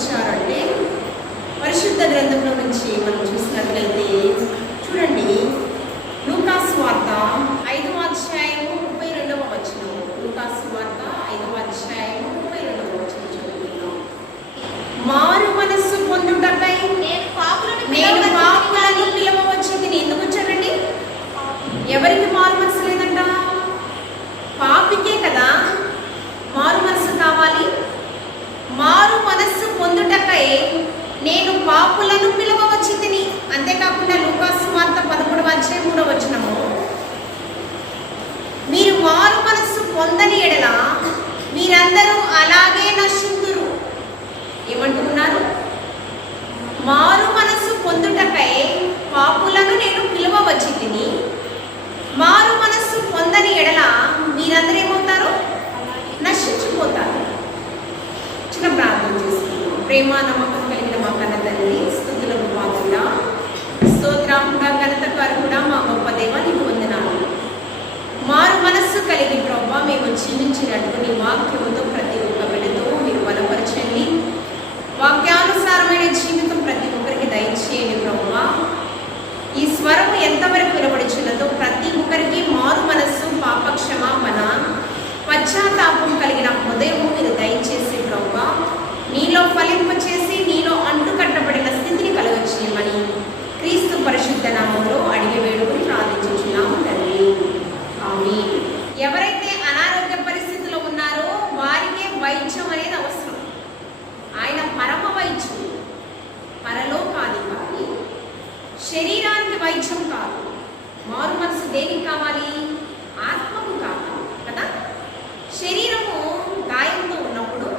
ఇచ్చారంటే పరిశుద్ధ గ్రంథంలో నుంచి మనం చూసినట్లయితే చూడండి, లూకా సువార్త 5వ అధ్యాయము 32వ వచనం. లూకా సువార్త 5వ అధ్యాయము 32వ వచనం చదువుతున్నాం. మారు మనస్సు పొందుటకై నేను పాపులను పిలవవచ్చింది. ఎందుకు వచ్చారండి? ఎవరికి మారు మనసు లేదంట? పాపికే కదా మారు మనసు కావాలి. మారు మనస్సు పొందుటకై నేను పాపులను పిలవవచ్చింది. అంతేకాకుండా లూకా సువార్త 11వ అధ్యాయం 3వ వచనము, మీరు మారు మనస్సు పొందని ఎడల మీరందరూ అలాగే నశింతురు. ఏమంటున్నారు? మారు మనస్సు పొందుటకై పాపులను నేను పిలవవచ్చింది. మారు మనస్సు పొందని ఎడల మీరందరూ ఏమవుతారు? నశించిపోతారు. చిన్న ప్రార్థన చేసుకుంటాం. ప్రేమ నమ్మకం కలిగిన మా కన్న తండ్రి, స్తుతులకు పాత్రుడా, స్తోత్రముగా ఘనతకారుడా, మా గొప్ప దేవ నీకు వందనాలు. మారు మనస్సు కలిగి ప్రభావ మేము జీవించినట్టు నీ వాక్యముతో ప్రతి ఒక్క బిడ్డతో మీరు బలపరచండి. వాక్యానుసారమైన జీవితం ప్రతి ఒక్కరికి దయచేయండి ప్రభావ. ఈ స్వరము ఎంతవరకు వినబడుచున్నదో ప్రతి ఒక్కరికి మారు మనస్సు, పాప క్షమాపణ, పశ్చాత్తాపం కలిగిన హృదయము మీరు దయచేసి ప్రభువా నీలో ఫలింపచేసి నీలో అంటుకట్టబడిన స్థితిని కలుగచేయమని క్రీస్తు పరిశుద్ధ నామములో అడిగి వేడుకుని ప్రార్థించుచున్నాము తండ్రి. ఆమేన్. ఎవరైతే అనారోగ్య పరిస్థితిలో ఉన్నారో వారికే వైద్యం అనేది అవసరం. ఆయన పరమ వైద్యుడు, పరలోకాధికారి. శరీరానికి వైద్యం కాదు. మారు మనసు దేనికి కావాలి? ఆత్మకు కావాలి కదా. శరీరము గాయంతో ఉన్నప్పుడు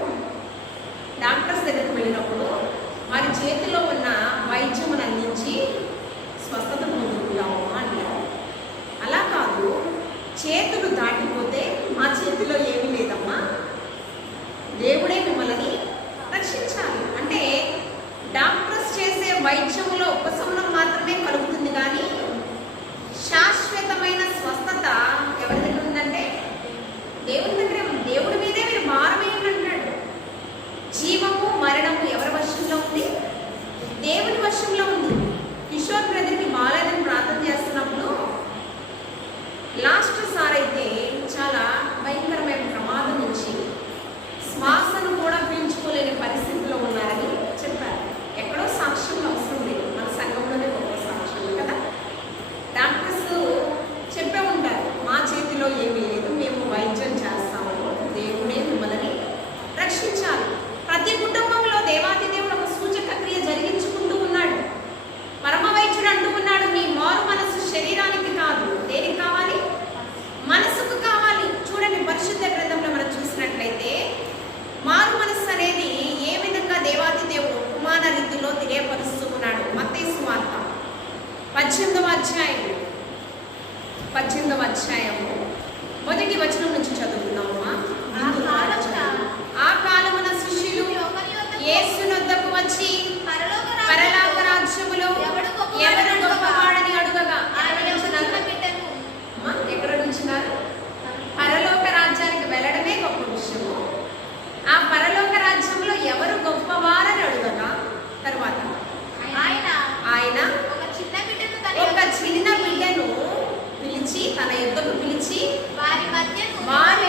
డాక్టర్స్ దగ్గరికి వెళ్ళినప్పుడు వారి చేతిలో ఉన్న వైద్యమును అందించి స్వస్థత పొందుకుంటాము అంటారు. అలా కాదు, చేతులు దాటిపోతే మా చేతిలో ఏమీ లేదమ్మా, దేవుడే మిమ్మల్ని రక్షించాలి అంటే డాక్టర్స్ చేసే వైద్యంలో ఉపశమనం మాత్రమే కలుగుతుంది, కానీ శాశ్వతమైన స్వస్థత ఎవరి దగ్గర ఉందంటే దేవుని దగ్గర. దేవుడి మీదే మీరు మారమేయండి అంటాడు. జీవము మరణము ఎవరి వశంలో ఉంది? దేవుని వశంలో ఉంది. కిషోర్ బ్రదర్కి బాలేదని ప్రార్థన చేస్తున్నప్పుడు లాస్ట్ సార్ అయితే చాలా భయంకరమైన ప్రమాదం నుంచి శ్వాసను కూడా పీల్చుకోలేని పరిస్థితిలో ఉన్నారని చెప్పారు. ఎక్కడో సాక్ష్యం అవసరం లేదు, మన సంఘంలోనే గొప్ప సాక్ష్యం కదా. డాక్టర్స్ చెప్పే ఉంటారు, మా చేతిలో ఏమీ లేదు, మేము వైద్యం చేస్తాము, దేవుడే మిమ్మల్ని రక్షించాలి. ప్రతి కుటుంబంలో దేవాది దేవుడు ఒక సూచక క్రియ జరిగించుకుంటూ ఉన్నాడు. పరమ వైద్యుడు అంటూ ఉన్నాడు, నీ మారు మనసు శరీరానికి కాదు, దేనికి కావాలి? మనసుకు కావాలి. చూడండి, పరిశుద్ధ గ్రంథంలో మనం చూసినట్లయితే మారు మనస్సు అనేది ఏ విధంగా దేవాది దేవుడు ఉపమాన రీతిలో తెలియపరుస్తూ ఉన్నాడు. మత్తయి సువార్త 18వ అధ్యాయము 1వ వచనం నుంచి చదువుతున్నామా. ఆ కాలమున శిష్యులు యేసునొద్దకు వచ్చి పరలోక రాజ్యములో ఎవరు గొప్పవాడని అడుగగా, ఎక్కడ నుంచినారు? పరలోక రాజ్యానికి వెళ్ళడమే గొప్ప విషయము. ఆ పరలోక రాజ్యంలో ఎవరు గొప్పవారని అడుగగా తర్వాత ఆయన ఒక చిన్న బిడ్డను పిలిచి తన యొద్దకు పిలిచి వారి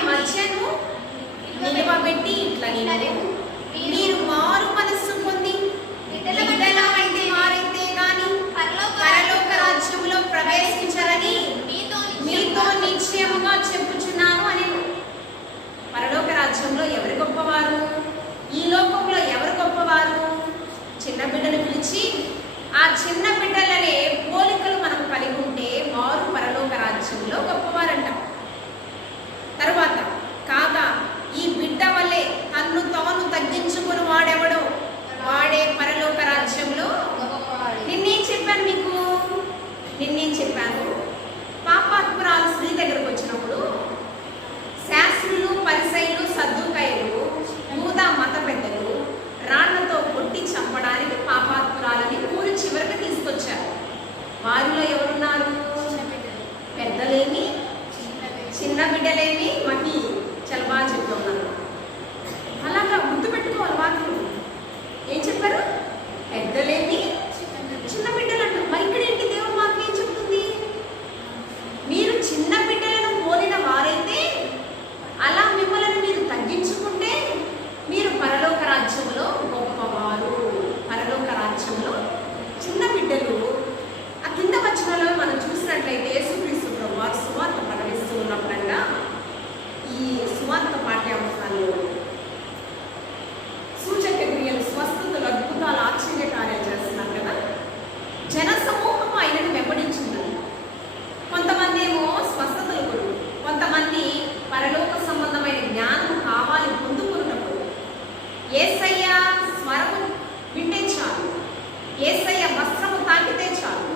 యేసయ్య వస్త్రము తాకితే చాలు,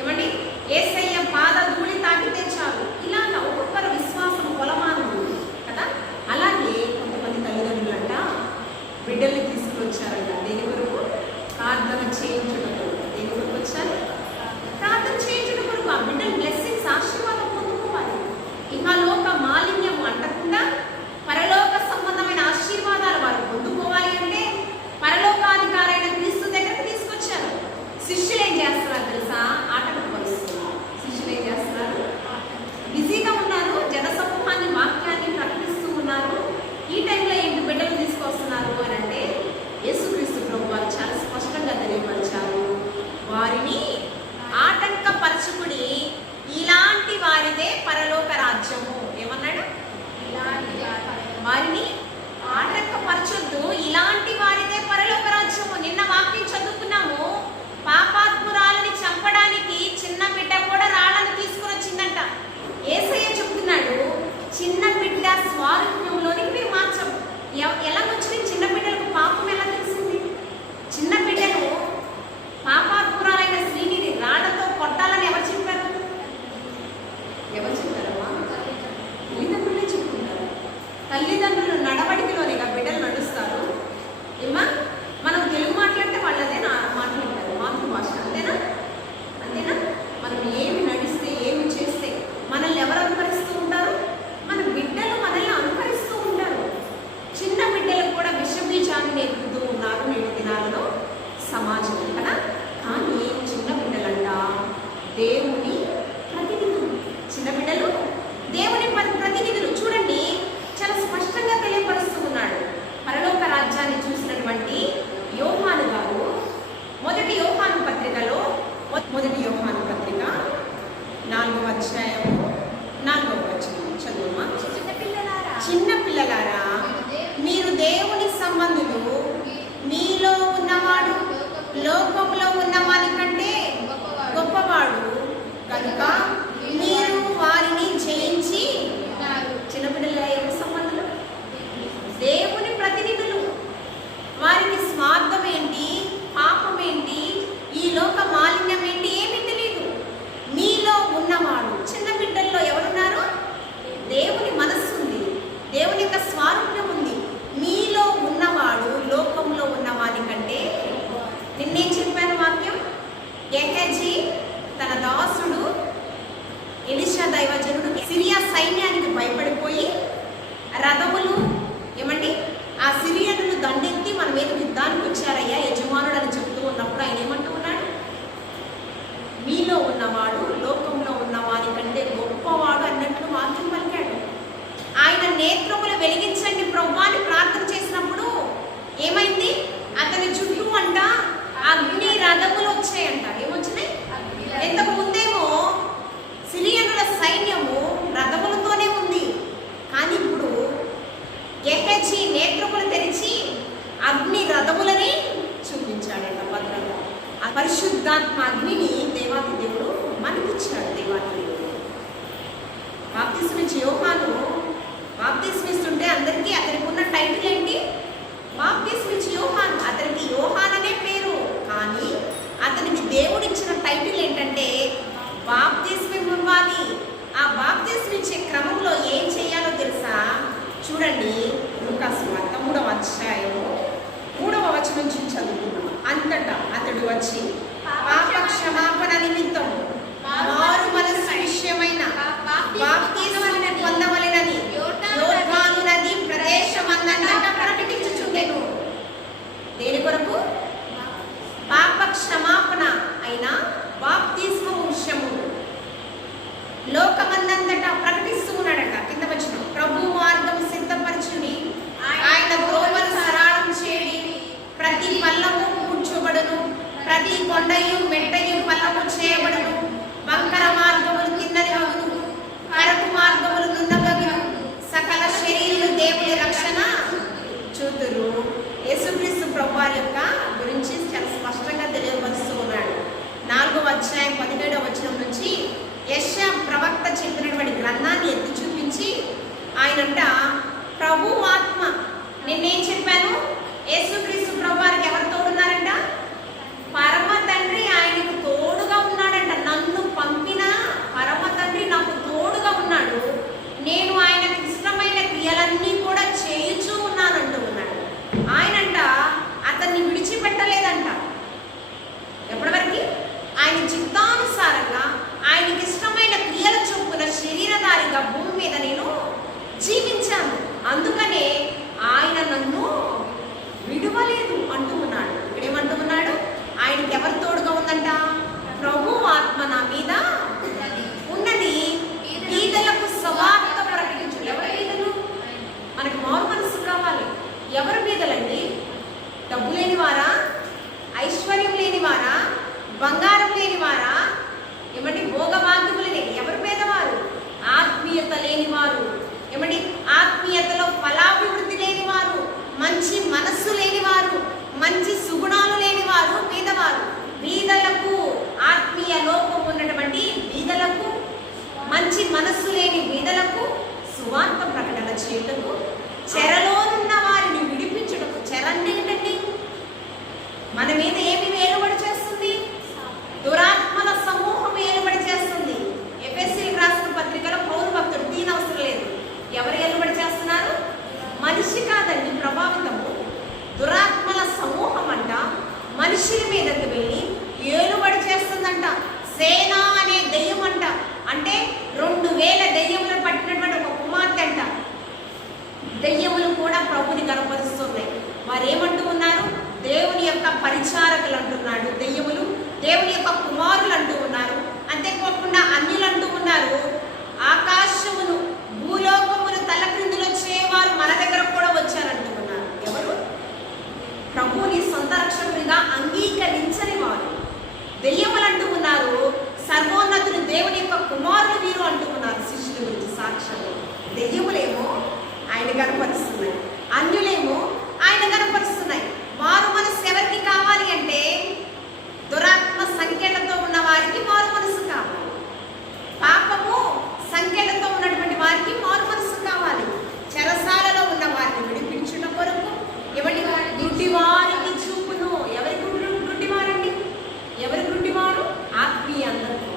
ఏమండి యేసయ్య పాద ధూళి తాకితే చాలు. ఇలాగా ఒక్కొక్కరు విశ్వాసం కొలమానం ఉంది కదా. అలాగే కొంతమంది తల్లిదండ్రులంట బిడ్డల్ని తీసుకువచ్చారంట దేని కొరకు? ప్రార్థన చేయించుటకు. దేని కొరకు వచ్చారు? ప్రార్థన చేయించుట కొరకు. ఆ బిడ్డలు బ్లెస్సింగ్స్, ఆశీర్వాదం పొందుకోవాలి. ఇహలోక మాలిన్యం అంటకుండా పరలోక సంబంధమైన ఆశీర్వాదాలు వారు పొందుకోవాలి అంటే పరలోకాధికారైన క్రీస్తు దగ్గరకు తీసుకొచ్చారు. శిష్యులు ఏం చేస్తున్నారు తెలుసా? ఆటంకపరుస్తున్నారు. శిష్యులు ఏం చేస్తున్నారు? బిజీగా ఉన్నారు, జనసమూహాన్ని వాక్యాన్ని ప్రకటిస్తూ ఉన్నారు. ఈ టైంలో ఏంటి బిడ్డలు తీసుకొస్తున్నారు అని అంటే యేసుక్రీస్తు ప్రభు వారు చాలా స్పష్టంగా తెలియపరిచారు. వారిని ఆటంకపరచుకుని ఇలాంటి వారిదే పరలోక రాజ్యము. ఏమన్నాడు? వారిని ఆటంకపరచొద్దు, ఇలాంటి వారిదే పరలోక రాజ్యము. నిన్న వాక్యం చదువుకున్నాము. పాపాత్మురాలని చంపడానికి చిన్న బిడ్డ కూడా రాళ్ళని తీసుకుని వచ్చిందంట. యేసయ్య చెప్తున్నాడు, చిన్న బిడ్డ స్వారూప్యంలోనికి మీరు మార్చం. ఎలా వచ్చింది? చిన్న బిడ్డలకు పాపం ఎలా తెలిసింది? చిన్న బిడ్డను పాపాత్మురాలైన స్త్రీని రాళ్లతో కొట్టాలని ఎవరు చెప్పారు? ఎవరు చెప్పారమ్మా? తల్లిదండ్రులే చెప్తున్నారు. తల్లిదండ్రులు నడవడికలోనేగా బిడ్డలు నడుస్తారు. ఏమా మనం తెలుగు మాట్లాడితే వాళ్ళదే మాట్లాడతారు, మాతృభాష. అంతేనా? అంతేనా? మనం ఏమి నడిస్తే ఏమి చేస్తే మనల్ని ఎవరు అనుకరిస్తూ ఉంటారు? మన బిడ్డలు మనల్ని అనుకరిస్తూ ఉంటారు. చిన్న బిడ్డలకు కూడా విషబీజాన్ని నేర్పుతూ ఉన్నారు నేటి దినాలలో సమాజం కదా. కానీ చిన్న బిడ్డలంట దేవుని ప్రతినిధులు. చిన్న బిడ్డలు దేవుని ప్రతినిధులు. చూడండి, చాలా స్పష్టంగా తెలియపరుస్తూ ఉన్నాడు. పరలోక రాజ్యాన్ని చూసినటువంటి యోహాను గారు మొదటి యోహాను పత్రికలో, మొదటి యోహాను పత్రిక 4వ అధ్యాయము 4వ వచనం చదువుమా. చిన్న పిల్లలారా, మీరు దేవుని సంబంధులు, మీలో ఉన్నవాడు లోకంలో ఉన్నవాని కంటే గొప్పవాడు కనుక మీరు వారిని జయించి. చిన్నపిల్లల ఎవరి సంబంధులు? దేవుని ప్రతినిధులు. వారికి స్వార్థం ఏంటి, పాపం ఏంటి, ఈ లోక మాలిన్యం ఏంటి ఏమీ తెలియదు. మీలో ఉన్నవాడు. చిన్న బిడ్డల్లో ఎవరున్నారు? దేవుని మనస్సు ఉంది, దేవుని యొక్క స్వారూప్యం ఉంది. మీలో ఉన్నవాడు లోకంలో ఉన్నవాని కంటే. నిన్నేం చెప్పాను వాక్యం? గెహజీ తన దాసుడు ఎలీషా దైవజనుడు సిరియా సైన్యానికి భయపడిపోయి రథములు, ఏమండి ఆ సిరియనులు దండెత్తి మన మీద యుద్ధానికి వచ్చారయ్యా యజమానుడు అని చెప్తూ ఉన్నప్పుడు ఆయన ఏమంటూ ఉన్నాడు? మీలో ఉన్నవాడు లోకంలో ఉన్నవాని కంటే గొప్పవాడు అన్నట్లు వాక్యం పలికాడు. ఆయన నేత్రములు వెలిగించండి ప్రభువా అని ప్రార్థన చేసినప్పుడు ఏమైంది? అతని చుట్టూ అంట అగ్ని రథములు వచ్చాయంట. ఏమొచ్చినాయి? ఇంతకు ముందేమో సిరియనుల సైన్యము రథములతోనే ఉంది. కానీ ఇప్పుడు గెహజీ నేత్రములు తెరిచి అగ్ని రథములని చూపించాడంట భద్రంగా. ఆ పరిశుద్ధాత్మ అగ్నిని దేవాతి దేవుడు మనకిచ్చాడు. దేవాతి దేవుడు బాప్తిస్మిచ్చి యోహాను బాప్తిస్మిస్తుంటే అందరికీ అతనికి ఉన్న టైటిల్ ఏంటి? బాప్తిస్మిచ్చి యోహాను. అతనికి యోహాన్ అనే పేరు, కానీ అతనికి దేవుడిచ్చిన టైటిల్ ఏంటంటే బాప్తిస్మం ఇవ్వాలి. ఆ బాప్తిస్మం ఇచ్చే క్రమంలో ఏం చేయాలో తెలుసా? చూడండి, లూకాసు వార్త 3వ అధ్యాయము 3వ వచనం నుంచి చదువుకున్నాం. అంతటా అతడు వచ్చి పాప క్షమాపణ నిమిత్తం మారు మనసు విషయమైన బాప్తిస్మమును పొందవలెనని యోర్దాను నది ప్రదేశమందంతటా ప్రకటించుచుండెను. దేని కొరకు? పాప క్షమాపణ అయిన బాప్తిస్మము విషయము లోకమందంతటా ప్రకటిస్తూ ఉన్నాడట. కింద వచ్చిన ప్రభు మార్గం సిద్ధపరచుడి, ఆయన త్రోవలు సరళం చేడి, ప్రతి పల్లము కూర్చోబడును, ప్రతి కొండయు మెట్టయు పల్లము చేయబడును, వంకర మార్గములు కిందని వగును, కరకు మార్గములు నుండవగును, సకల శరీరులు దేవుని రక్షణ చూతురు. యేసుక్రీస్తు ప్రభువారి యొక్క గురించి చాలా స్పష్టంగా తెలియపరుస్తూ ఉన్నాడు. 4వ అధ్యాయం 17వ వచనం నుంచి యెషయా ప్రవక్త చెప్పినటువంటి గ్రంథాన్ని ఎత్తి చూపించి ఆయనంట ప్రభు ఆత్మ. నిన్నేం చెప్పాను? యేసుక్రీస్తు ప్రభువారికి ఎవరితో ఉన్నారంట? పరమ బంగారం లేని వారా? ఏమండి భోగభాగ్యములు లేని ఎవరు పేదవారు? ఆత్మీయత లేనివారు. ఏమండి ఆత్మీయతలో ఫలాభివృద్ధి లేనివారు, మంచి మనస్సు లేనివారు, మంచి సుగుణాలు లేనివారు పేదవారు. బీదలకు, ఆత్మీయ లోపం ఉన్నటువంటి బీదలకు, మంచి మనస్సు లేని బీదలకు సువార్త ప్రకటన చేయుటకు, చెరలోనున్న వారిని విడిపించుటకు. చెర అంటే ఏంటండి? మన మీద ఏమి వేలుబడి చేస్తుంది? దురాత్మల సమూహం ఏలుబడి చేస్తుంది. ఎఫెసీయులకు రాసిన పత్రికలో పౌలు భక్తుడు తీనవసరం లేదు. ఎవరు ఏలుబడి చేస్తున్నారు? మనిషి కాదండి ప్రభావితము. దురాత్మల సమూహం అంట మనుషుల మీదకి వెళ్ళి ఏలుబడి చేస్తుందంట. సేన అనే దెయ్యం అంట, అంటే 2000 దెయ్యములు పట్టినటువంటి ఒక కుమార్తె అంట. దెయ్యములు కూడా ప్రభుని కనపరుస్తున్నాయి. వారు ఏమంటూ ఉన్నారు? దేవుని యొక్క పరిచారకులు అంటున్నాడు దెయ్యములు, దేవుని యొక్క కుమారులు అంటూ ఉన్నారు. అంతేకాకుండా అన్యులు అంటూ ఉన్నారు. ఆకాశమును భూలోకమును తలక్రిందులు వచ్చేవారు మన దగ్గర కూడా వచ్చారంటూ ఉన్నారు. ఎవరు? ప్రభుని సొంత రక్షకునిగా అంగీకరించని వారు. దెయ్యములు అంటూ ఉన్నారు. సర్వోన్నతుడు దేవుని యొక్క కుమారులు వీరు అంటూ ఉన్నారు. శిష్యుల గురించి సాక్ష్యాలు. దెయ్యములేమో ఆయన కనపరుస్తున్నాయి, అన్యులేమో ఆయన కనపరుస్తున్నాయి. మారు మనసు ఎవరికి కావాలి అంటే దురాత్మ సంఖ్యలతో ఉన్న వారికి మారు మనసు కావాలి. పాపము సంఖ్యలతో ఉన్నటువంటి వారికి మారు మనసు కావాలి. చెరసాలలో ఉన్న వారిని విడిపించుట కొరకు ఎవరి గుడ్డివారికి చూపును. ఎవరి గుడ్డివారండి? ఎవరి గుడ్డివారు? ఆత్మీయ అందరితో.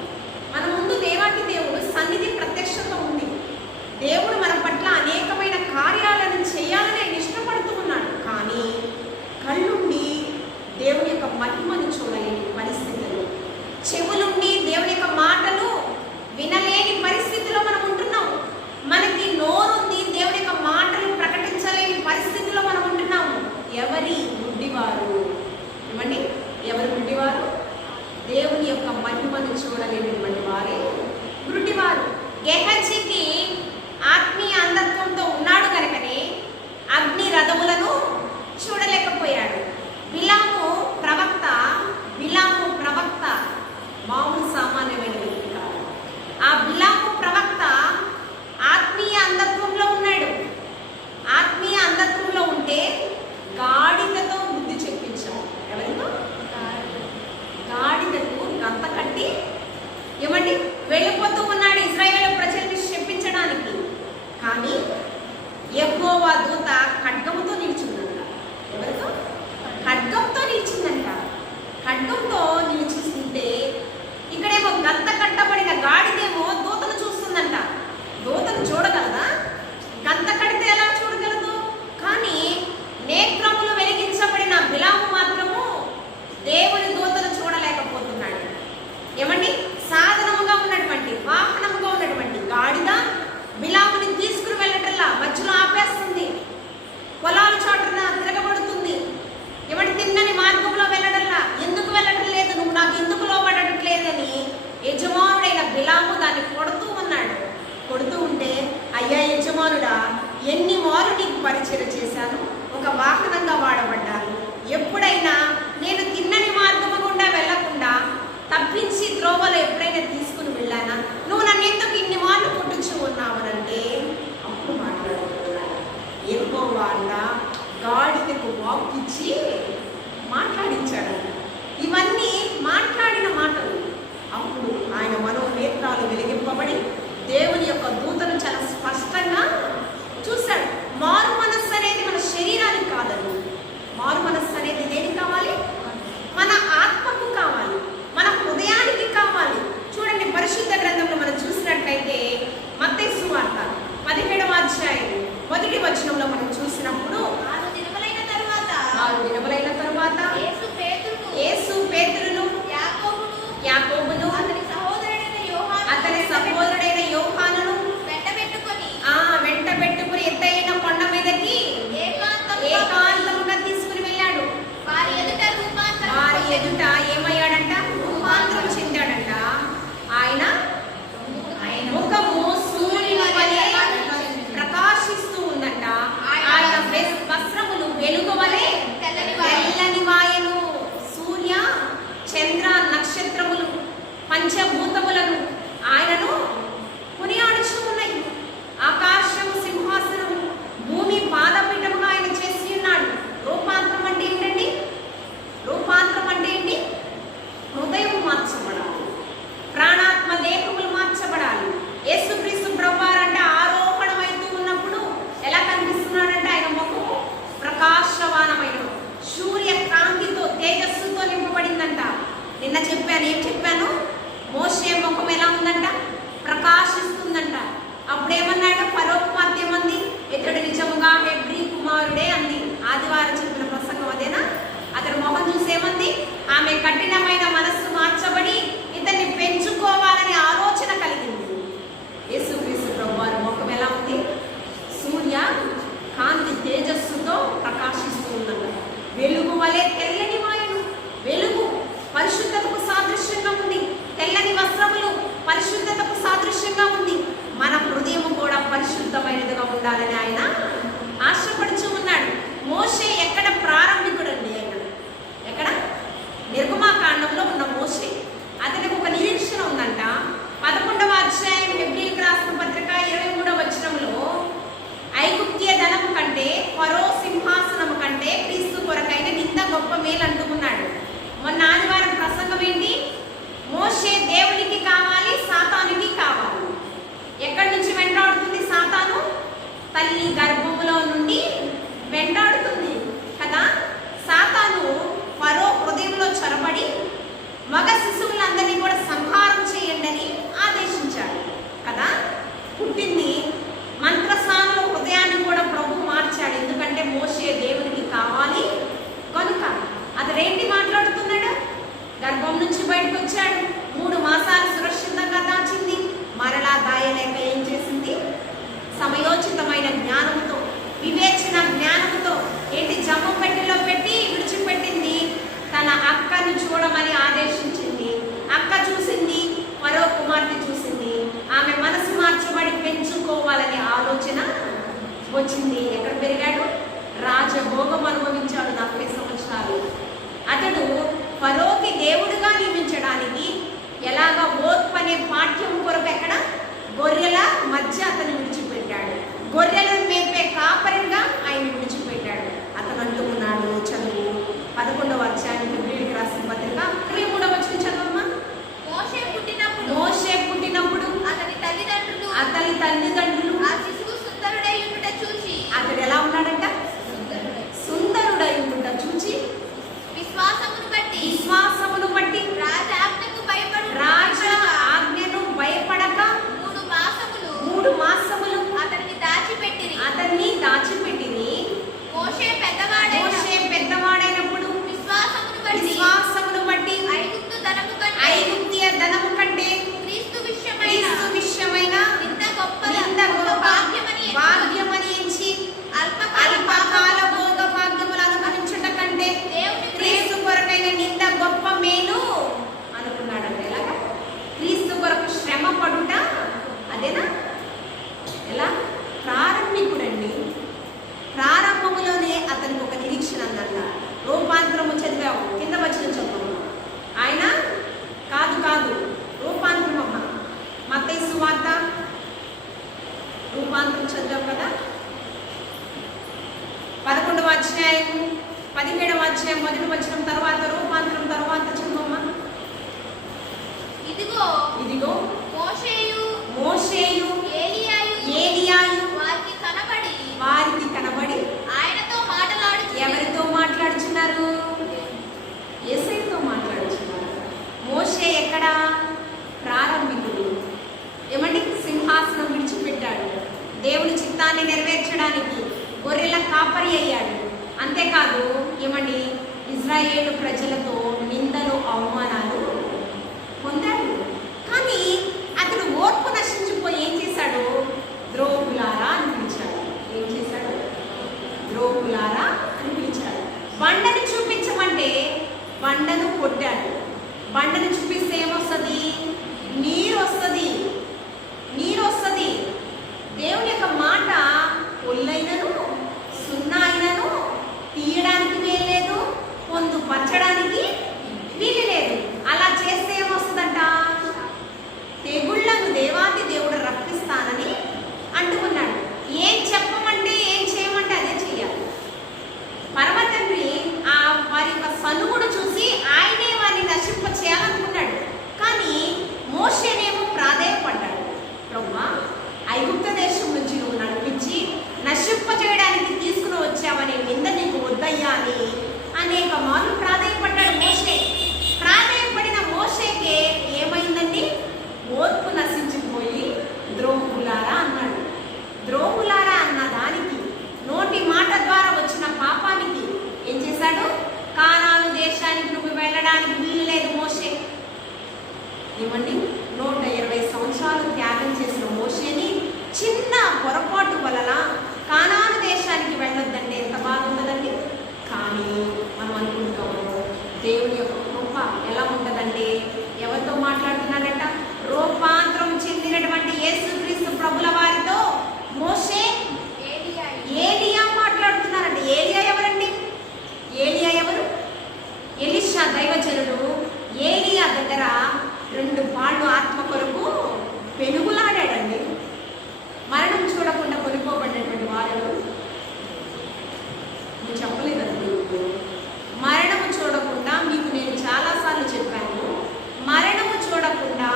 మన ముందు దేవాటి దేవుడు సన్నిధి ప్రత్యక్షత ఉంది. దేవుడు మన పట్ల అనేకమైన కార్యాలను చేయాలని ఆయన ఇష్టపడుతూ ఉన్నాడు. కానీ కళ్ళుండి దేవుని యొక్క మహిమను చూడలేని పరిస్థితులు, చెవులుండి దేవుని యొక్క మాటలు వినలేని పరిస్థితిలో మనం ఉంటున్నాం. మనకి నోరుంది, దేవుని యొక్క మాటలు ప్రకటించలేని పరిస్థితిలో మనం ఉంటున్నాము. ఎవరి గుడ్డివారు? ఏమండి ఎవరు గుడ్డివారు? దేవుని యొక్క మహిమను చూడలేనటువంటి వారే గుడ్డివారు. గెహజీకి ఆత్మీయ అంధత్వంతో ఉన్నాడు కనుకనే అగ్ని రథములను చూడలేకపోయాడు. బిలాము ప్రవక్త మామూలు సామాన్యమైన వ్యక్తి కాదు. ఆ బిలాము ప్రవక్త ఆత్మీయ అంధత్వంలో ఉన్నాడు. ఆత్మీయ అంధత్వంలో ఉంటే గాడిదతో బుద్ధి చెప్పించాడు. ఎవరితో? గాడిదకు గంత కట్టి ఏమండి వెళ్ళిపోతూ ఉన్నాడు ఇశ్రాయేలు ప్రజల్ని చెప్పించడానికి. కానీ యెహోవా దూత ఖడ్గముతో నిలిచిందంట. ఎవరితో? ఖడ్గంతో నిలిచిందంట. ఖడ్గంతో నిలిచిస్తుంటే ఇక్కడేమో గంత కట్టబడిన గాడిదేమో దూతను చూస్తుందంట. దూతను చూడగలదా? గంత కడితే ఎలా చూడగలదు? కానీ నేత్రములు వెలిగించబడిన బిలాము మాత్రము దేవుని దూతను చూడలేకపోతున్నాడు. ఏమండి సాధనముగా ఉన్నటువంటి, వాహనముగా ఉన్నటువంటి గాడిద బిలాముని తీసుకుని వెళ్ళటల్లా మధ్యలో ఆపేస్తుంది. పొలాల చోటన తిరగబడుతుంది. ఏమంటే తిన్నని మార్గంలో వెళ్ళడల్లా ఎందుకు వెళ్ళటం లేదు, నువ్వు నాకు ఎందుకు లోబడట్లేదని యజమానుడైన బిలాము దాన్ని కొడుతూ ఉన్నాడు. కొడుతూ ఉంటే, అయ్యా యజమానుడా, ఎన్ని మారు నీకు పరిచయం చేశాను, ఒక వాహనంగా వాడబడ్డాను. ఎప్పుడైనా నేను తిన్నని మార్గము గుండా వెళ్లకుండా తప్పించి త్రోవలో ఎప్పుడైనా తీసుకుని వెళ్ళానా? నువ్వు నన్ను ఎందుకు ఇన్ని మార్లు కొట్టుచు ఉన్నావనంటే అప్పుడు మాట్లాడుతున్నాడు. యెహోవా గాడిదకు వాకిచ్చి మాట్లాడించాడంట. ఇవన్నీ మాట్లాడిన మాటలు. అప్పుడు ఆయన మనోనేత్రాలు వెలిగింపబడి దేవుని యొక్క దూతను చాలా స్పష్టంగా చూశాడు. మారు మనస్సు అనేది మన శరీరానికి కాదండి. మారు మనస్సు అనేది దేనికి కావాలి? మన ఆత్మకు కావాలి, మన హృదయానికి కావాలి. చూడండి పరిశుద్ధ గ్రంథంలో మనం చూసినట్లయితే మత్తయి సువార్త 17వ అధ్యాయం 1వ వచనంలో మనం చూసినప్పుడు 6 దినములైన కఠినమైన మనస్సు మార్చబడి ఇతన్ని పెంచుకోవాలని ఆలోచన కలిగింది. యేసుక్రీస్తు ప్రభువారి ముఖం ఎలా ఉంది? సూర్య కాంతి తేజస్సుతో ప్రకాశిస్తూ ఉన్నది. వెలుగు వలె తెల్లని వాయువు. వెలుగు పరిశుద్ధతకు సాదృశ్యంగా ఉంది. తెల్లని వస్త్రములు పరిశుద్ధతకు సాదృశ్యంగా ఉంది. మన హృదయం కూడా పరిశుద్ధమైనదిగా ఉండాలని ఆయన ఆశపడుచు ఉన్నాడు. మోషే ఎక్కడ ప్రారంభికుడండి? ఎక్కడ? నిర్గమాకాండంలో ఉన్న మోషే. అతనికి ఒక నిరీక్షణ ఉందంట. 11వ అధ్యాయం హెబ్రీయులకు రాసిన పత్రిక 23వ వచనంలో ఐగుప్తీయ ధనము కంటే ఫరో సింహాసనము కంటే క్రీస్తు కొరకైన నింద గొప్ప మేలు అంటున్నాడు. మొన్న ఆదివారం ప్రసంగం ఏంటి? మోషే దేవునికి కావాలి, సాతానుకి కావాలి. ఎక్కడి నుంచి వెంటాడుతుంది సాతాను? తల్లి గర్భములో నుండి వెంటాడుతుంది కదా. సాతాను ఫరో హృదయంలో చొరబడి మగ శిశువులందరినీ కూడా సంహారం చేయండి ఆదేశించాడు కదా. పుట్టింది మంత్రసానుల హృదయాన్ని కూడా ప్రభు మార్చాడు. ఎందుకంటే మోషే దేవునికి కావాలి కనుక. అతడేంటి మాట్లాడుతున్నాడు? గర్భం నుంచి బయటకు వచ్చాడు. 3 మాసాలు సురక్షితంగా దాచింది. మరలా దాయలేక ఏం చేసింది? సమయోచితమైన జ్ఞానంతో, వివేచన జ్ఞానంతో ఏంటి జమ్మం పెట్టెలో పెట్టి విడిచిపెట్టింది. తన అక్కని చూడమని ఆదేశించింది. అక్క చూసింది, మరో కుమార్తె చూసింది. ఆమె మనసు మార్చబడి పెంచుకోవాలనే ఆలోచన వచ్చింది. ఎక్కడ పెరిగాడు? రాజభోగం అనుభవించాడు 40 సంవత్సరాలు. అతడు ఫరోకి దేవుడుగా నియమించడానికి ఎలాగా ఓర్పు అనే పాఠ్యం కొరకు ఎక్కడ గొర్రెల మధ్య అతను విడిచిపెట్టాడు. గొర్రెలను మేపే కాపరిగా ఆయన విడిచిపెట్టాడు. అతను అంటున్నాడు, చదువు 11వ అధ్యాయం హెబ్రీయులకు రాసిన పత్రిక 23వ వచనం చదవమ్మా. మోషే పుట్టినప్పుడు అతని తల్లిదండ్రులు ఆ శిశువు సుందరుడై ఉండుట చూచి, అతడు ఎలా ఉన్నాడంట? సుందరుడై ఉండుట చూచి విశ్వాసమును బట్టి రాజ ఆజ్ఞకు భయపడక 3 మాసములు అతన్ని దాచిపెట్టిరి. మోషే పెద్దవాడైనప్పుడు విశ్వాసమును బట్టి ఐగుప్తీయ ధనము కంటే క్రీస్తు విషయమైన నింద గొప్ప భాగ్యమని ఎంచి అల్పకాల భోగ భాగ్యములు అనుభవించుట కంటే క్రీస్తు కొరకైన నింద గొప్ప మేలు అనుకున్నాడంటే. ఎలాగా? క్రీస్తు కొరకు శ్రమ పడుట. అదేనా? ఎలా? ప్రారంభికుడండి. ప్రారంభములోనే అతనికి ఒక నిరీక్షణ అన్నట్ట. రూపాంతరము చదివాము, కింద వచ్చిన చదువు. ఆయన కాదు రూపాంతరం అమ్మ. మత్తయి సువార్త రూపాంతరం చదివాం కదా. 11వ అధ్యాయం 17వ అధ్యాయం 1వ వచనం తర్వాత రూపాంతరం తర్వాత చదువమ్మ. ఇదిగో మోషేయు ఏలియాయు వారికి కనబడి ఆయనతో మాట్లాడుచున్నారు. ఎవరితో మాట్లాడుచున్నారు? యేసయ్యతో మాట్లాడుచున్నారు. మోషే ఎక్కడ? ప్రారంభికుడు. ఏమండి? సింహాసనం విడిచిపెట్టాడు. దేవుని చిత్తాన్ని నెరవేర్చడానికి గొర్రెల కాపరి అయ్యాడు. అంతేకాదు ఏమండి, ఇజ్రాయేలు ప్రజలతో నిందలు అవమానాలు పొందాడు. కానీ అతడు ఓర్పు నశించిపోయి ఏం చేశాడు? ద్రోహులారా అని పిలిచాడు. ఏం చేశాడు? ద్రోహులారా అని పిలిచాడు. బండను చూపించమంటే బండను కొట్టాడు. బండను చూపిస్తే ఏమొస్తుంది? నీరు వస్తుంది. దేవుని యొక్క మాట పొల్లైనను సున్నా అయినను తీయడానికి వీల్లేదు, పొందుపరచడానికి వీలు లేదు. అలా చేస్తే ఏమొస్తుందంట? తెగుళ్లను దేవాది దేవుడు రప్పిస్తానని అంటున్నాడు. ఏం చెప్పమంటే ఏం చేయమంటే అదే చెయ్యాలి. పరమ తండ్రి వారి యొక్క సనుగుడు చూసి ఆయనే వారిని నశింప చేయాలనుకున్నాడు. కానీ మోషేనేమో ప్రాధేయపడ్డాడు. ఏమండి 120 సంవత్సరాలు త్యాగం చేసిన మోషేని చిన్న పొరపాటు వలన కానాను దేశానికి వెళ్ళొద్దంటే ఎంత బాధ ఉన్నదండి. కానీ మనం అనుకుంటాము దేవుని యొక్క కృప ఎలా ఉంటుందంటే ఎవరితో మాట్లాడుతున్నారంట? రూపాంతరం చెందినటువంటి యేసుక్రీస్తు ప్రభుల వారితో మోషే ఏలియా మాట్లాడుతున్నారండి. ఏలియా ఎవరండి? ఏలియా ఎవరు? ఎలీషా దైవజనుడు ఏలియా దగ్గర 2 పాళ్ళు ఆత్మ కొరకు పెనుగులాడాడండి. మరణం చూడకుండా కొనుక్కోబడినటువంటి వారు నేను చెప్పలేదండి. మరణము చూడకుండా మీకు నేను చాలాసార్లు చెప్పాను. మరణము చూడకుండా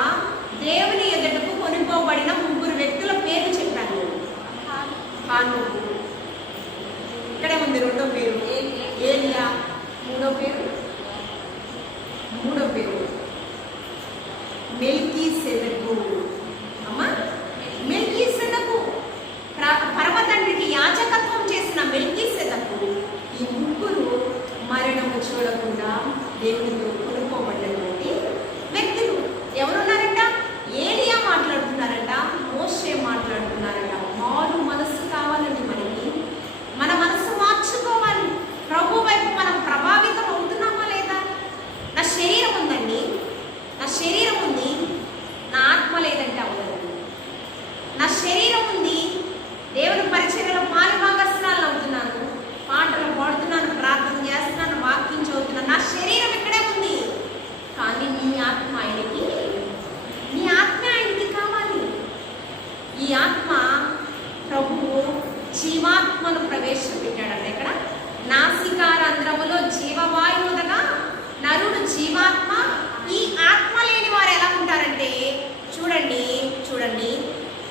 దేవుని ఎదుటకు కొనుక్కోబడిన 3 వ్యక్తుల పేర్లు చెప్పాను. హానోకు, ఇక్కడే ఉంది 2వ పేరు ఏలియా, 3వ పేరు మెల్కీసెదెకు. అమ్మా, మెల్కీసెదెకు పరమతండ్రికి యాజకత్వం చేసిన మెల్కీసెదెకు. ఈ 3 మరణము చూడకుండా దేవునితో కొనుక్కోబడినటువంటి వ్యక్తులు. ఎవరున్నారంట? ఏలియా మాట్లాడుతున్నారంట, మోషే మాట్లాడుతున్నారంట. మారు మనస్సు కావాలండి మనకి. మన మనసు మార్చుకోవాలి. ప్రభు వైపు మనం ప్రభావితం అవుతున్నామా లేదా? నా శరీరం ఉందండి, నా శరీరం ఉంది, నా ఆత్మ లేదంటే అవ్వదండి. నా శరీరం ఉంది, దేవుని పరిచర్యలో పాలుభాగస్రాలను అవుతున్నాను, పాటలు పాడుతున్నాను, ప్రార్థన చేస్తున్నాను, వాక్యం చదువుతున్నాను. నా శరీరం ఇక్కడే ఉంది. కానీ నీ ఆత్మ ఆయనకి కావాలి. ఈ ఆత్మ ప్రభువు జీవాత్మను ప్రవేశపెట్టాడంటే ఇక్కడ నాసికారంధ్రములో జీవవాయువుగా నరుడు జీవాత్మ. ఈ ఆత్మ లేని వారు ఎలా ఉంటారంటే చూడండి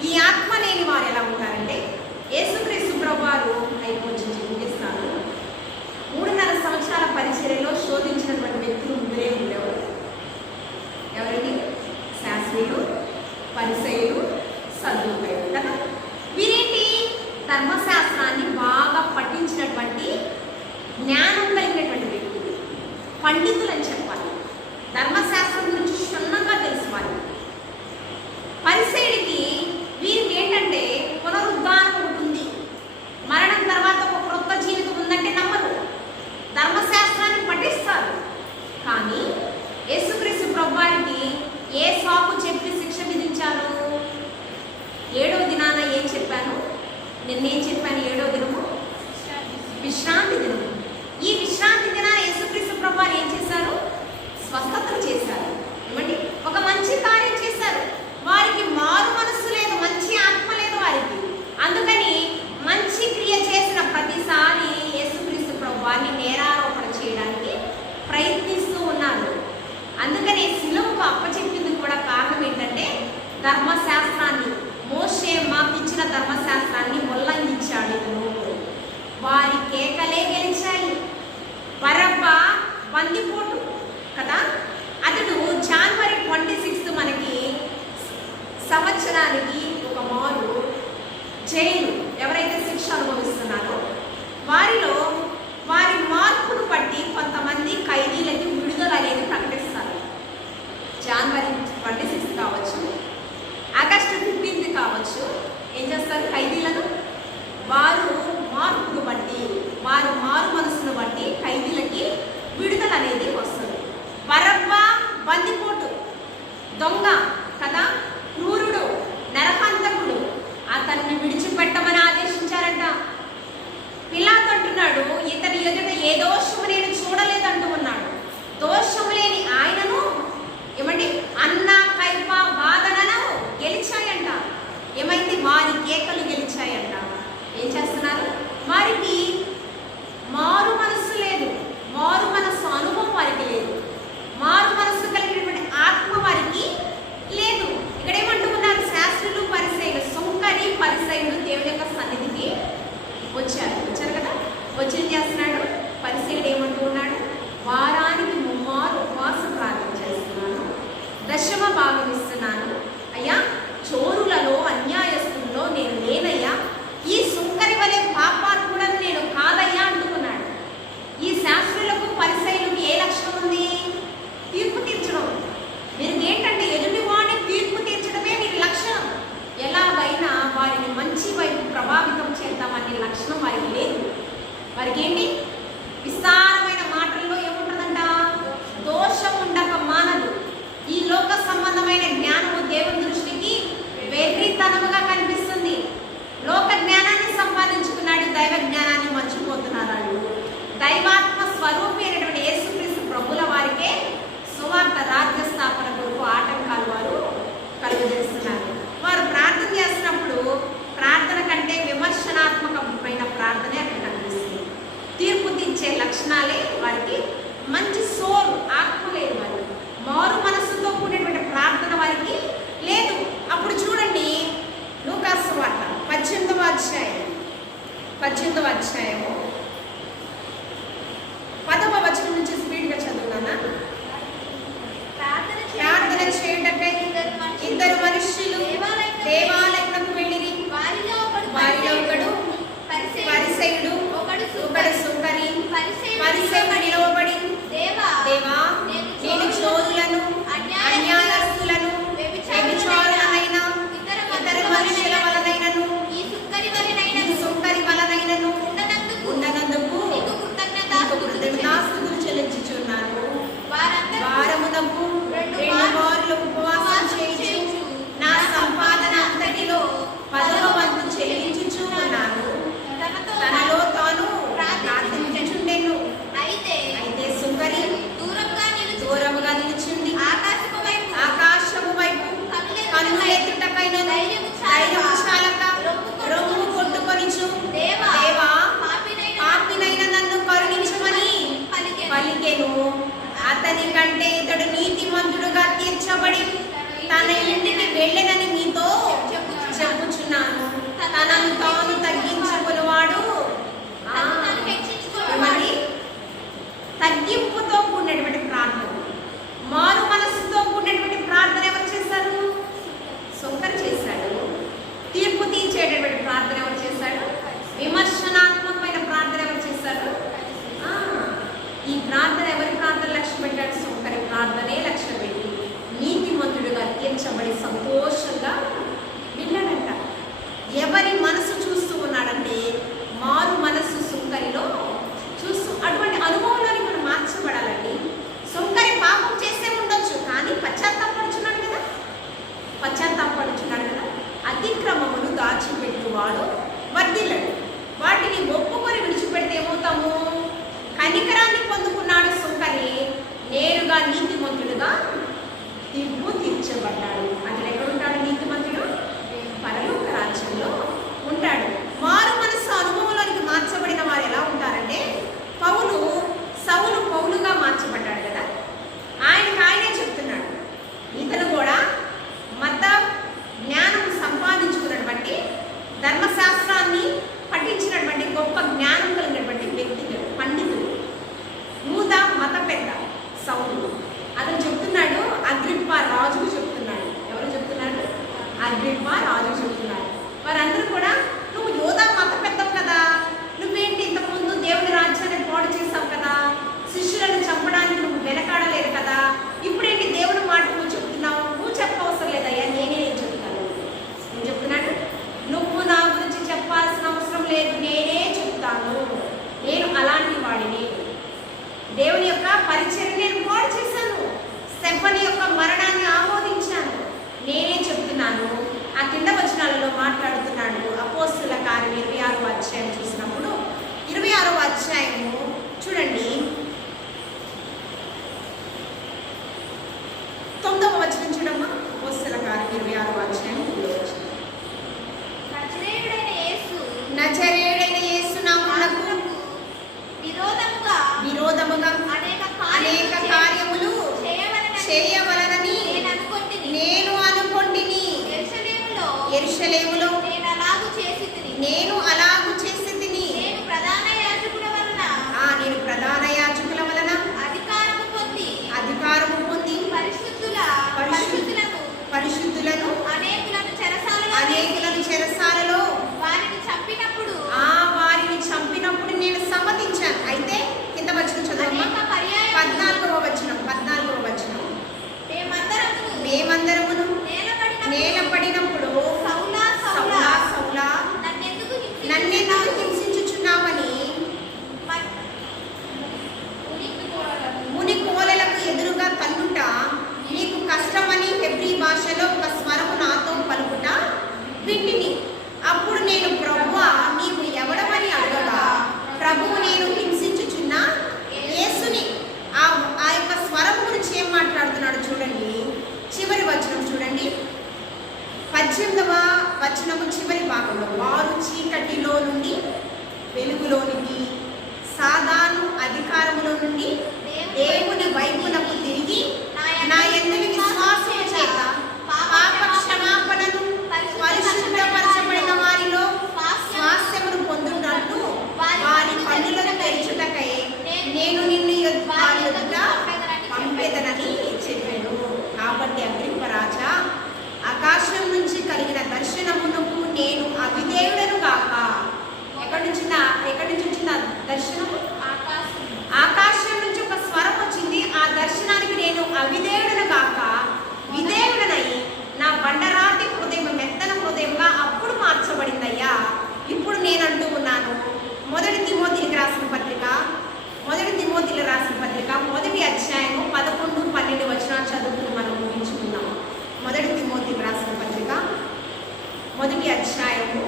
ఈ ఆత్మ లేని వారు ఎలా ఉంటారంటే యేసుక్రీస్తు ప్రభువారు కొంచెం చూపిస్తాను. 3.5 సంవత్సరాల పరిచర్యలో శోధించినటువంటి వ్యక్తులు 3 ఉండేవారు. ఎవరండి? శాస్త్రీయులు, పరిసయ్యులు, సద్దూకయ్యులు కదా. వీరేంటి? ధర్మశాస్త్రాన్ని బాగా పఠించినటువంటి జ్ఞానం కలిగినటువంటి వ్యక్తులు, పండితులు అని చెప్పాలి. ధర్మశాస్త్రం గురించి క్షుణ్ణంగా తెలుసుకోవాలి. పరిసయ్యుడికి వీరికి ఏంటంటే పునరుద్ధానం ఉంటుంది, మరణం తర్వాత ఒక క్రొత్త జీవితం ఉందంటే నమ్మరు. ధర్మశాస్త్రాన్ని పఠిస్తారు. కానీ యేసుక్రీస్తు ప్రభువారికి ఏ సాకు చెప్పి శిక్ష విధించారు? 7వ దినాన ఏం చెప్పాను? నిన్నేం చెప్పాను? 7వ దినము విశ్రాంతి దినము. ఈ విశ్రాంతి దినాన యేసుక్రీస్తు ప్రభువారు ఏం చేశారు? స్వస్థతలు చేశారు. ఏమండి? ఒక మంచి కార్యం చేశారు. వారికి మారు మనస్సు లేదు, మంచి ఆత్మ లేదు వారికి. అందుకని మంచి క్రియ చేసిన ప్రతిసారి యేసుక్రీస్తు ప్రభువారిని నేరారోపణ చేయడానికి ప్రయత్నిస్తూ ఉన్నారు. అందుకని శిలువకు అప్పచెప్పింది కూడా కారణం ఏంటంటే ధర్మశాస్త్రాన్ని, మోషే మాకిచ్చిన ధర్మశాస్త్రాన్ని ఉల్లంఘించాడు. వారి కేకలే గెలిచాయి. బరబ్బ బందిపోటు కదా. అతడు జనవరి 26 మనకి సంవత్సరానికి ఒక మారు జైలు ఎవరైతే శిక్ష అనుభవిస్తున్నారో వారిలో వారి మార్పును బట్టి కొంతమంది ఖైదీలకి విడుదల అనేది ప్రకటిస్తారు. జనవరి 26 కావచ్చు, ఆగస్టు 15 కావచ్చు. ఏం చేస్తారు? ఖైదీలను వారు మార్పును బట్టి, వారు మారు మనసును బట్టి ఖైదీలకి విడుదల అనేది వస్తుంది. బరబ్బ బందిపోటు, దొంగ కదా, క్రూరుడు, నరహంతకుడు, అతన్ని విడిచిపెట్టమని ఆదేశించారంట. పిలాతు అంటున్నాడు, ఇతని ఎదుట ఏ దోషము నేను చూడలేదంటూ ఉన్నాడు. దోషము లేని ఆయనను ఏమండి అన్న కైప వాదనను గెలిచాయంట. ఏమైంది? వారి కేకలు గెలిచాయంట. ఏం చేస్తున్నారు? వారికి మారు మనస్సు లేదు, మారు మనస్సు అనుభవం వారికి లేదు, మారు మనస్సు కలిగినటువంటి ఆత్మ వారికి లేదు. ఇక్కడ ఏమంటూ ఉన్నారు? శాస్త్రులు, పరిసయ్యులు, సుంకరి పరిసయ్యులు దేవుని యొక్క సన్నిధికి వచ్చారు కదా. వచ్చి ఏం చేస్తున్నాడు? పరిసయ్యుడు ఎందుకంటే ఇతడు నీతిమంతుడుగా తీర్చబడి తన ఇంటికి వెళ్ళెనని మీతో చెప్పుచున్నాను. తనను తాను తగ్గించుకునేవాడు మరి తగ్గింపుతో కూడినటువంటి ప్రార్థన, మారు మనస్సుతో కూడినటువంటి ప్రార్థన ఎవరు చేశారు? సుంకరి చేశాడు. తీర్పు తీర్చేటటువంటి ప్రార్థన ఎవరు చేశాడు? విమర్శనాత్మకమైన ప్రార్థన ఎవరు చేశారు? ఈ ప్రార్థన ఎవరి ప్రార్థన లక్ష్య పెట్టాడు? సుంకరి ప్రార్థనే లక్ష్య పెట్టి నీతిమంతుడుగా తీర్చబడి సంతోషంగా వెళ్ళాడంట. ఎవరి మనసు చూస్తూ ఉన్నాడంటే మారు మనస్సు సుంకరిలో చూస్తూ. అటువంటి అనుభవంలోని మనం మార్చబడాలండి. సుంకరి పాపం చేసే ఉండొచ్చు, కానీ పశ్చాత్తాపడుచున్నాడు కదా, పశ్చాత్తాపడుచున్నాడు కదా. అతిక్రమమును దాచిపెట్టువాడు వర్ధిల్లడు. వాటిని ఒప్పుకొని విడిచిపెడితే ఏమవుతాము? కనికరాన్ని పొందుకున్నాడు సుంకరి, నేరుగా నీతిమంతుడుగా తీర్పు తీర్చబడ్డాడు. అతను ఎక్కడుంటాడు? నీతిమంతుడు పరలోక రాజ్యంలో ఉంటాడు. మారు మనసు అనుభవంలోనికి మార్చబడిన వారు ఎలా ఉంటారంటే, సౌలు పౌలుగా మార్చబడ్డాడు కదా, ఆయనే చెప్తున్నాడు. ఇతను కూడా మత జ్ఞానం సంపాదించుకున్నటువంటి, ధర్మశాస్త్రాన్ని పఠించినటువంటి గొప్ప జ్ఞానం కలిగినటువంటి వ్యక్తి, పండితుడు, యూదా మత పెద్ద సౌలు. అతను చెప్తున్నాడు, అగ్రిప్ప రాజుకు చెప్తున్నాడు. ఎవరు చెప్తున్నాడు? అగ్రిప్ప రాజుకు చెప్తున్నాడు. వారందరూ కూడా, నువ్వు యూదా మత పెద్దవు కదా, నువ్వేంటి ఇంతకుముందు దేవుని రాజ్యాన్ని పాడు చేసావు కదా, శిష్యులను చంపడానికి నువ్వు వెనకాడలేదు కదా, ఇప్పుడేంటి దేవుని మాట నువ్వు చెప్తున్నావు? నువ్వు చెప్పవసరం లేదయ్యా, నేనే చెప్తాను. నేను చెప్తున్నాను, నువ్వు నా గురించి చెప్పాల్సిన అవసరం లేదు, నేనే చెప్తాను. నేను అలాంటి వాడిని. దేవుని యొక్క పరిచయం నేను పాడు చేశాను, స్టెఫనీ యొక్క మరణాన్ని ఆమోదించాను, నేనే చెప్తున్నాను. ఆ కింద వచనాలలో మాట్లాడుతున్నాడు. అపోస్తుల కార్యం 26వ అధ్యాయం చూసినప్పుడు 26వ అధ్యాయము చూడండి, 9వ వచనం చూడమ్మా. అపోస్తుల కార్యం 26వ అధ్యాయం 9వ వచనం. నజరేయుడైన యేసు నామమునకు విరోధముగా అనేక కార్యములు చేయవలనని నేను అనుకొంటిని. యెరూషలేములో నేను అలాగు చేసి తిని. నేను ప్రధాన యాజకుల వలన అధికారము పొంది పరిశుద్ధులను అనేకులను చెరసాలలో వారిని చంపినప్పుడు నేను సమ్మతించాను. అయితే కింద వచనం చదువు. 14వ వచనం. మేమందరమును నేలపడినప్పుడు సౌలా నన్నెందుకు హింసించుచున్నావని ముని కోలలకు ఎదురుగా తన్నుట నీకు కష్టమని హెబ్రీ భాషలో ఒక స్వరము నాతో పలుకుట వింటిని. అప్పుడు నేను, ప్రభువా నీవు ఎవడమని అడగగా, ప్రభువు నేను హింసించుచున్న యేసుని. ఆ యొక్క స్వరం గురించి ఏం మాట్లాడుతున్నాడు చూడండి. చివరి వచనం చూడండి, 18వ వచనము చివరి భాగంలో, వారు చీకటిలో నుండి వెలుగులోనికి, సాతాను అధికారములో నుండి దేవుని వైపునకు తిరిగి నా యందు విశ్వాసము చేత పాప క్షమాపణను పరిశుద్ధపరచబడిన వారిలో స్వాస్థ్యమును పొందున్నట్లు వారి కన్నులను తెరచుటకై నేను నిన్ను వారి ఎదుట పంపేదనని చెప్పాను. కాబట్టి అగ్రిప్ప రాజా, ఆకాశం నుంచి కలిగిన దర్శనమునకు నేను అవిధేయుడను కాక. ఎక్కడి నుంచి వచ్చింది ఆ దర్శనము? ఆకాశం నుంచి ఒక స్వరం వచ్చింది. ఆ దర్శనానికి నేను అవిధేయుడను కాక విధేయుడనై నా బండరాతి హృదయం మెత్తన హృదయంగా అప్పుడు మార్చబడిందయ్యా. ఇప్పుడు నేనంటూ ఉన్నాను. మొదటి తిమోతికి రాసిన పత్రిక 1వ అధ్యాయము 11, 12 వచనాలు చదువుకుని మనం ముగించుకుందాం. మొదటి తిమోతికి రాసిన పత్రిక 1వ అధ్యాయము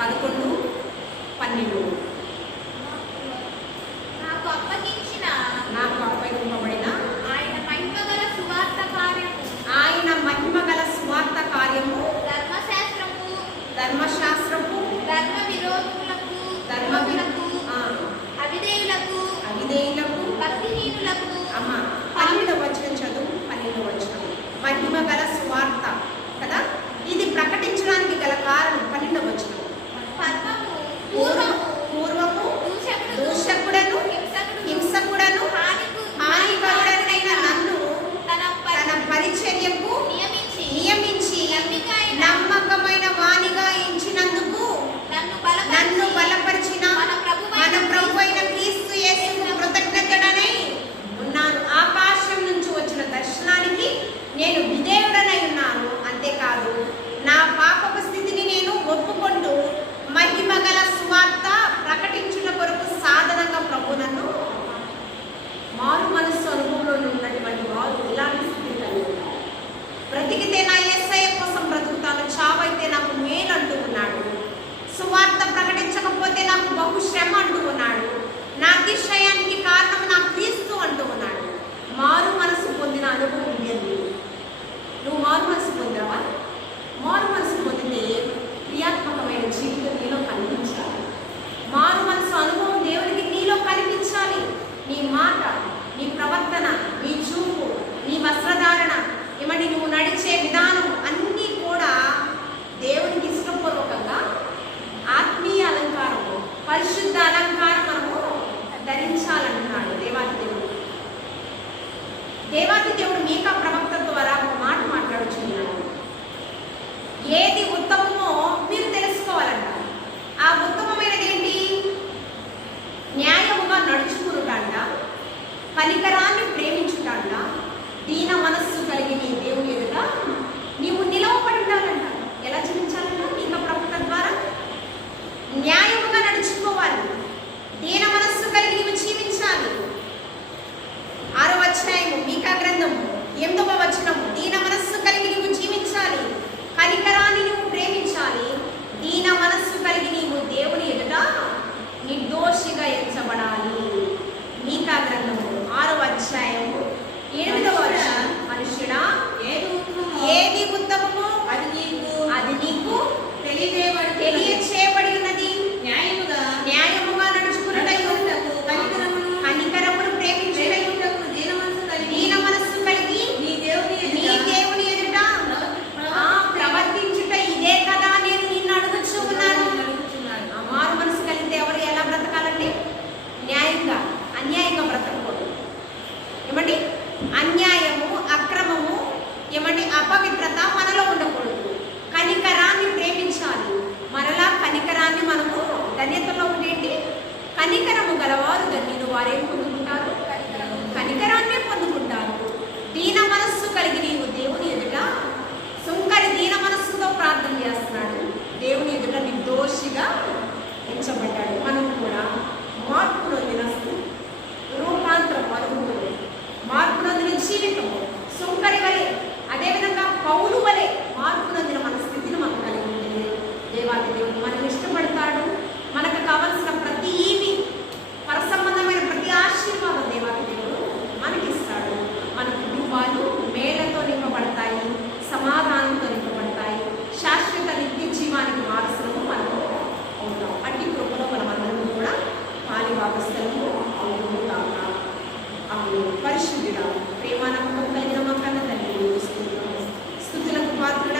11, 12. నాకు అప్పగింపబడిన ఆయన మహిమగల సువార్త కార్యము ధర్మశాస్త్రపు అవిధేయులకు నాకు బహు శ్రమ అంటూ ఉన్నాడు. నా అతిశయానికి కారణం నా క్రీస్తు అంటూ ఉన్నాడు. మారు మనసు పొందిన అనుభవం ఉంది. నువ్వు మారు మనసు పొందావా? మారు మనసు పొందితే క్రియాత్మకమైన జీవితం నీలో కనిపించాలి. మారు మనసు అనుభవం దేవునికి నీలో కనిపించాలి. నీ మాట, నీ ప్రవర్తన, నీ చూపు, నీ వస్త్రధారణ, ఏమంటే నువ్వు నడిచే విధానం అన్నీ కూడా దేవునికి ఇష్టపూర్వకంగా ఆత్మీయ అలంకారము, పరిశుద్ధ అలంకారం మనము ధరించాలంటున్నాడు దేవాది దేవుడు. దేవాది దేవుడు మీకా ప్రవక్త ద్వారా ఒక మాట మాట్లాడుచున్నాడు. ఏది ఉత్తమమో మీరు తెలుసుకోవాలంట. ఆ ఉత్తమమైనది ఏంటి? న్యాయముగా నడుచుకునుటంట, కనికరాన్ని ప్రేమించుటంట, దీన మనస్సు కలిగి నీ దేవుని ఎదుట నీవు నిలవబడి ఉండాలంట. ఎలా జీవించాలంట? మీకా ప్రవక్త ద్వారా న్యాయముగా నడుచుకోవాలి, దీన మనస్సు కలిగి నీవు జీవించాలి. 6వ అధ్యాయము మీకా గ్రంథము 8వ వచనము, దీన మనస్సు కలిగి నీవు జీవించాలి, కనికరాన్ని నువ్వు ప్రేమించాలి, దీన మనస్సు కలిగి నీవు దేవుని ఎదుట నిర్దోషిగా ఎంచబడాలి. మీకా గ్రంథము 6వ అధ్యాయము 8వ వచనం, మనుష్యుడా ఏది ఉత్తమమో అది నీకు తెలియచేయబడి ఉన్నది. న్యాయముగా నడుచుకున్నటయు, కనికరమును ప్రేమించుటయు, దీన మనస్సు కలిగి నీ దేవుని ఎదుట ప్రవర్తించుట ఇదే కదా నేను నిన్ను అడుగుచూ ఉన్నాను. మారు మనసు కలిగితే ఎవరు ఎలా బ్రతకాలండి? న్యాయంగా, అన్యాయంగా బ్రతకకూడదు. ఏమండి? అన్యాయము, అక్రమము, ఏమండి అపవిత్రత మనలో ఉండకూడదు. కనికరాన్ని ప్రేమించాలి. మరలా కనికరాన్ని మనము ధన్యతలో ఉండేటి కనికరము గలవారు ధన్యులు. వారేం పొందుకుంటారు? కనికరాన్నే పొందుకుంటారు. దీన మనస్సు కలిగి నీవు దేవుని ఎదుట, సుంకరి దీన మనస్సుతో ప్రార్థన చేస్తున్నాడు, దేవుని ఎదుట నిర్దోషిగా ఎంచబడ్డాడు.